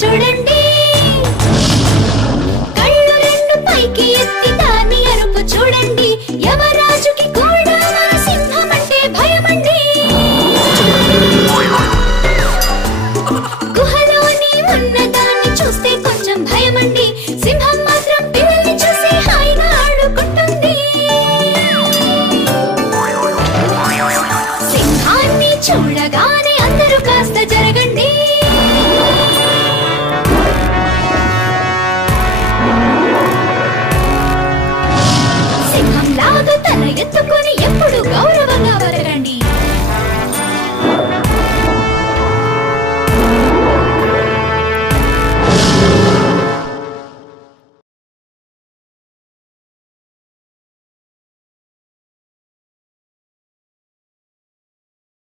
చూడండి కళ్ళు రెండు పైకి ఎత్తి దాని అరుపు చూడండి యమరాజుకి కూడా సింహం అంటే భయమండి గుహలోని ఉన్నదాన్ని చూస్తే కొంచెం భయమండి సింహం మాత్రం పిల్లల్ని చూసి హాయిగా ఆడుకుంటుంది సింహాన్ని చూడగానే అందరూ కాస్త జరగ